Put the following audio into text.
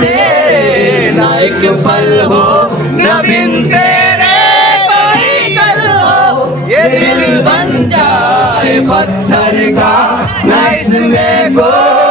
तेरे ना एक पल हो न बिन तेरे कोई कल हो ये दिल बन जाए पत्थर का न इसमें कोई